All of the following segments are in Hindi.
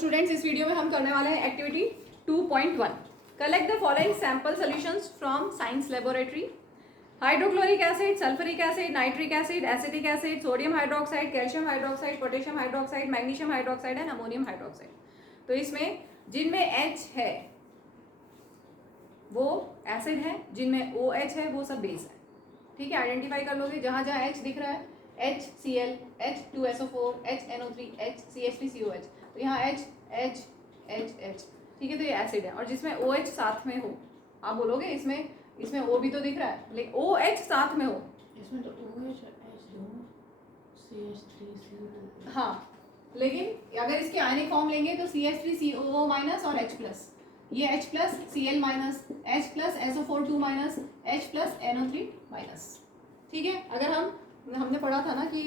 स्टूडेंट्स, इस वीडियो में हम करने वाले हैं activity 2.1। Collect the following sample solutions from science laboratory. Hydrochloric acid, sulphuric acid, nitric acid, acetic acid, sodium hydroxide, calcium hydroxide, potassium hydroxide, magnesium hydroxide and ammonium hydroxide. तो इसमें जिनमें H है वो एसिड है, जिनमें OH है वो सब बेस है। ठीक है, आइडेंटिफाई कर लोगे। जहाँ जहाँ H दिख रहा है HCl, H2SO4, HNO3, HCH3COH, तो यहाँ H H H H। ठीक है, तो ये एसिड है। और जिसमें OH साथ में हो, आप बोलोगे इसमें O भी तो दिख रहा है, लेकिन OH साथ में हो। इसमें तो OH H2 CH3CO2। हाँ, लेकिन अगर इसके आयनिक फॉर्म लेंगे तो CH3COO माइनस और H प्लस, ये H plus Cl minus, H plus SO4 2 minus, H plus NO3 minus. ठीक है, अगर हमने पढ़ा था ना कि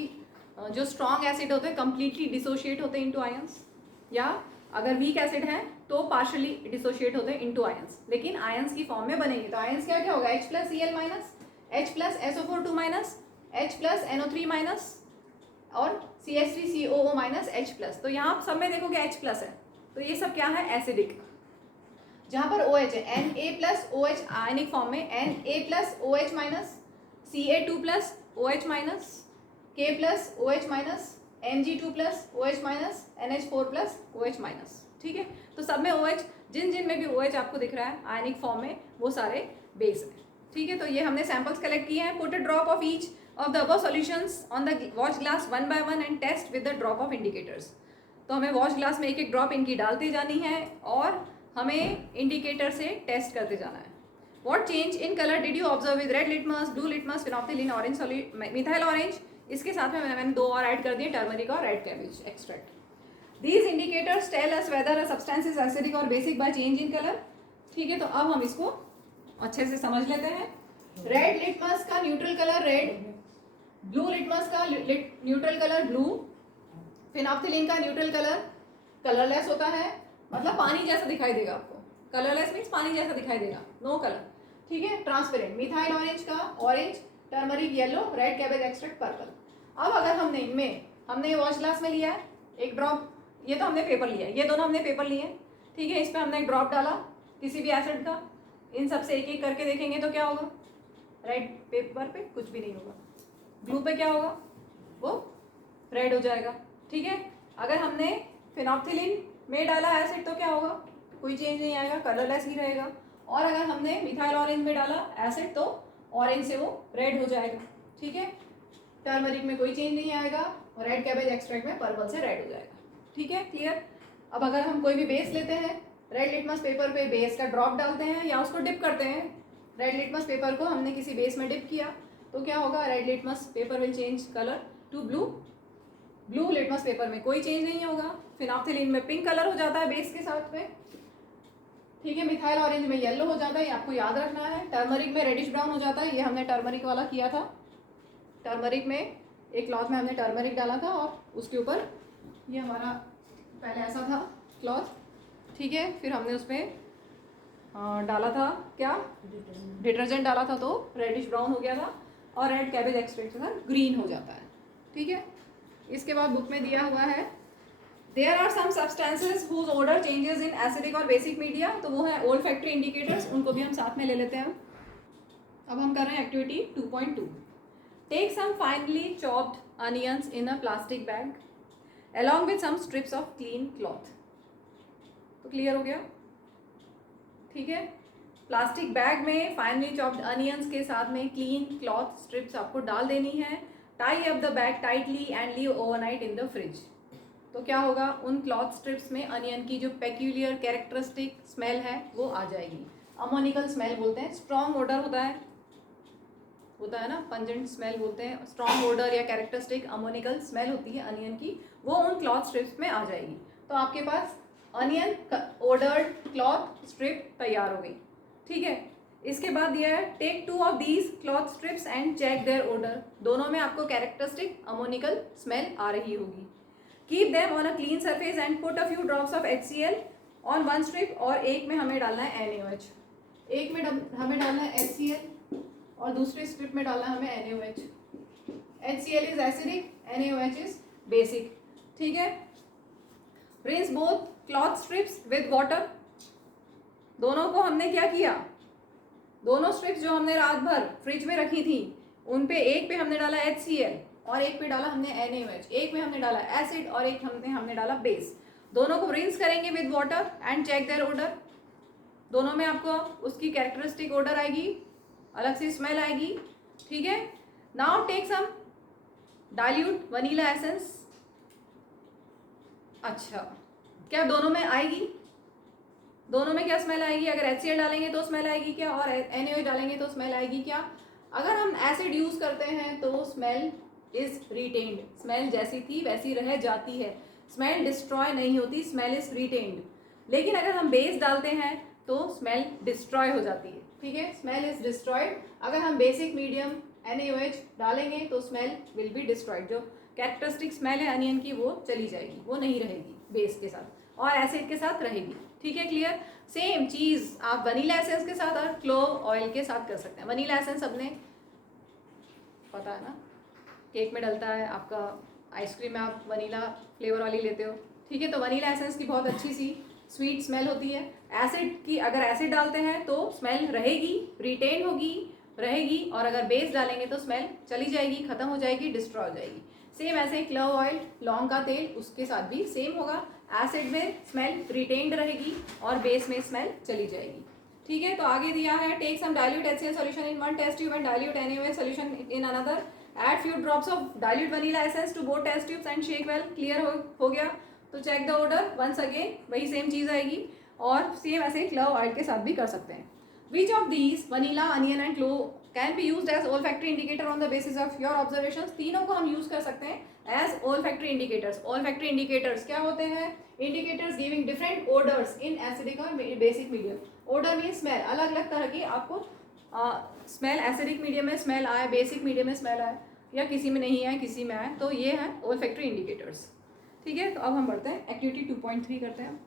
जो स्ट्रॉन्ग एसिड होते हैं कंप्लीटली डिसोशिएट होते हैं इनटू आयंस, या अगर वीक एसिड है तो पार्शियली डिसोशिएट होते हैं इनटू आयंस, लेकिन आयंस की फॉर्म में बनेंगे। तो आयंस क्या क्या होगा? H plus Cl minus, H plus SO4 2 minus, H plus NO3 minus और CH3COO माइनस H प्लस। तो यहाँ सब में देखोगे H प्लस है, तो ये सब क्या है? एसिडिक। जहाँ पर OH है Na plus OH ionic form में, Na plus OH minus, Ca2 plus OH minus, K plus OH minus, Mg2 plus OH minus, NH4 plus OH minus. ठीक है, तो सब में OH, जिन में भी OH आपको दिख रहा है आयनिक फॉर्म में, वो सारे बेस हैं। ठीक है, तो ये हमने सैंपल्स कलेक्ट किए हैं। Put a drop of each of the above solutions on the watch glass one by one and test with the drop of indicators। तो हमें वॉच ग्लास में एक एक ड्रॉप इनकी डालते जानी है और हमें इंडिकेटर से टेस्ट करते जाना है। What change in color did you observe with red litmus, blue litmus, phenolphthalein, orange methyl orange? इसके साथ में मैंने दो और ऐड कर दिए, टर्मरिक और red cabbage extract. These indicators tell us whether a substance is acidic or basic by change in color। ठीक है, तो अब हम इसको अच्छे से समझ लेते हैं। रेड लिटमस का neutral colour red, blue litmus का न्यूट्रल कलर ब्लू, फिनॉक्सिलिन का न्यूट्रल कलर कलरलेस होता है, मतलब पानी जैसा दिखाई देगा आपको। कलरलेस मीन्स पानी जैसा दिखाई देगा, नो कलर। ठीक है, ट्रांसपेरेंट। मिथाइल ऑरेंज का orange, turmeric yellow, red cabbage extract purple. अब अगर हमने वॉश ग्लास में लिया है एक ड्रॉप, ये तो हमने पेपर लिया है, ये दोनों हमने पेपर लिए। ठीक है, इसमें हमने एक ड्रॉप डाला किसी भी एसिड का, इन सब से एक एक करके देखेंगे तो क्या होगा? रेड पेपर पे कुछ भी नहीं होगा, ब्लू पे क्या होगा? वो रेड हो जाएगा। ठीक है, अगर हमने फिनॉक्सिलिन में डाला एसिड तो क्या होगा? कोई चेंज नहीं आएगा, कलरलेस ही रहेगा। और अगर हमने मिथाइल ऑरेंज में डाला एसिड तो ऑरेंज से वो रेड हो जाएगा। ठीक है, टर्मरिक में कोई चेंज नहीं आएगा और रेड कैबेज एक्सट्रैक्ट में पर्पल से रेड हो जाएगा। ठीक है, क्लियर? अब अगर हम कोई भी बेस लेते हैं, रेड लिटमस पेपर पे बेस का ड्रॉप डालते हैं या उसको डिप करते हैं। रेड लिटमस पेपर को हमने किसी बेस में डिप किया तो क्या होगा? Red litmus paper will change colour to blue. Blue litmus paper में कोई चेंज नहीं होगा। फिनॉक्सिलिन में पिंक कलर हो जाता है बेस के साथ में। ठीक है, मिथाइल ऑरेंज में येलो हो जाता है, ये आपको याद रखना है। टर्मरिक में रेडिश ब्राउन हो जाता है, ये हमने टर्मरिक वाला किया था। टर्मरिक में एक क्लॉथ में हमने टर्मरिक डाला था और उसके ऊपर ये हमारा पहले ऐसा था क्लॉथ। ठीक है, फिर हमने उसमें डाला था क्या? डिटर्जेंट डाला था, तो रेडिश ब्राउन हो गया था और रेड कैबेज एक्सट्रैक्ट था, ग्रीन हो जाता है। ठीक है, इसके बाद बुक में दिया हुआ है there are some substances whose odour changes in acidic और बेसिक मीडिया, तो वो है ओल्फैक्टरी इंडिकेटर्स, उनको भी हम साथ में ले लेते हैं। अब हम कर रहे हैं activity 2.2। Take some finely chopped onions in a plastic bag along with some strips of clean cloth. तो क्लियर हो गया? ठीक है, प्लास्टिक बैग में फाइनली चॉप्ड अनियंस के साथ में क्लीन क्लॉथ स्ट्रिप्स आपको डाल देनी है। Tie up the bag tightly and leave overnight in the fridge. तो क्या होगा? उन क्लॉथ स्ट्रिप्स में अनियन की जो पेक्यूलियर कैरेक्टरिस्टिक स्मेल है वो आ जाएगी। अमोनिकल स्मेल बोलते हैं, स्ट्रॉन्ग ओडर होता है ना, पंजेंट स्मेल बोलते हैं। स्ट्रॉन्ग ओडर या कैरेक्टरिस्टिक अमोनिकल स्मेल होती है अनियन की, वो उन क्लॉथ स्ट्रिप्स में आ जाएगी। तो आपके पास अनियन ओडर्ड क्लॉथ स्ट्रिप तैयार हो गई। ठीक है, इसके बाद दिया है take 2 of these cloth strips and check their odour. दोनों में आपको कैरेक्टरिस्टिक अमोनिकल स्मेल आ रही होगी। Keep them on a clean surface and put a few drops of HCl on one strip, और एक में हमें डालना है NaOH। एक में हमें डालना है HCl और दूसरी स्ट्रिप में डालना है हमें NaOH। HCl is acidic, NaOH is basic. ठीक है, rinse both cloth strips with water, दोनों को हमने क्या किया, दोनों स्ट्रिप्स जो हमने रात भर फ्रिज में रखी थी उन पे एक पे हमने डाला HCl और एक पे डाला हमने NaOH, एक पे हमने डाला एसिड और एक हमने डाला बेस। दोनों को रिंस करेंगे with water and check their odour. दोनों में आपको उसकी कैरेक्टरिस्टिक ओडर आएगी, अलग सी स्मेल आएगी, ठीक है। Now take some dilute vanilla essence. अच्छा, क्या दोनों में आएगी, दोनों में क्या स्मेल आएगी? अगर HCl डालेंगे तो स्मेल आएगी क्या, और NaOH डालेंगे तो स्मेल आएगी क्या? अगर हम एसिड यूज करते हैं तो स्मेल इज रिटेन्ड, स्मेल जैसी थी वैसी रह जाती है, स्मेल डिस्ट्रॉय नहीं होती, स्मेल इज रिटेन्ड। लेकिन अगर हम बेस डालते हैं तो स्मेल डिस्ट्रॉय हो जाती है, ठीक है, स्मेल इज डिस्ट्रॉयड। अगर हम बेसिक मीडियम NaOH डालेंगे तो स्मेल विल बी डिस्ट्रॉयड, जो कैरेक्टरिस्टिक स्मेल है अनियन की वो चली जाएगी, वो नहीं रहेगी बेस के साथ और एसिड के साथ रहेगी, ठीक है, क्लियर। सेम चीज़ आप वनीला एसेंस के साथ और क्लोव ऑयल के साथ कर सकते हैं। वनीला एसेंस अपने पता है ना, केक में डलता है, आपका आइसक्रीम में आप वनीला फ्लेवर वाली लेते हो, ठीक है। तो वनीला एसेंस की बहुत अच्छी सी स्वीट स्मेल होती है। एसिड की अगर एसिड डालते हैं तो स्मेल रहेगी, रिटेन होगी, रहेगी, और अगर बेस डालेंगे तो स्मेल चली जाएगी, खत्म हो जाएगी, डिस्ट्रॉय हो जाएगी। सेम ऐसे क्लव ऑयल, लौंग का तेल, उसके साथ भी सेम होगा। एसिड में स्मेल रिटेन्ड रहेगी और बेस में स्मेल चली जाएगी, ठीक है। तो आगे दिया है take some dilute HCl solution in one test tube and dilute NaOH solution in another, add few drops of dilute vanilla essence to both test tubes and shake well. Clear हो गया। तो check the odour once again, वही सेम चीज़ आएगी और सेम ऐसे क्लव ऑयल के साथ भी कर सकते हैं। Which of these vanilla, onion and clove can be used as olfactory indicator on the basis of your observations? तीनों को हम यूज कर सकते हैं as olfactory indicators. Olfactory indicators क्या होते हैं? Indicators giving different odors in acidic और basic medium. Odor means smell, अलग अलग तरह की आपको स्मेल, एसिडिक मीडियम में स्मेल आए, बेसिक मीडियम में स्मेल आए, या किसी में नहीं आए किसी में आए, तो ये है olfactory indicators, ठीक है। तो अब हम बढ़ते हैं एक्टिविटी 2.3 करते हैं।